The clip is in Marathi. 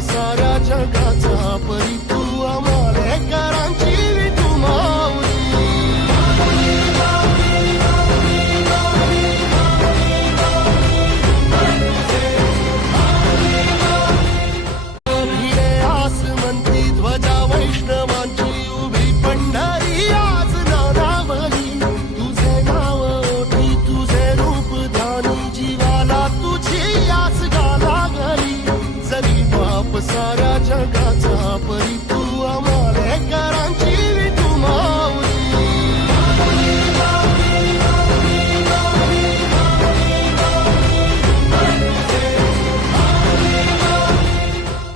साऱ्या जगाचा परी तू आम्हाला करांची तू माऊली भिडे आसमंती ध्वजा वैष्णवांची उभी पंढरी आज नानावली तुझे नाव ओठी तुझे रूप ध्यानी जीवाला तुझी आस गाला घरी जरी बाप साऱ्या जगाचा परी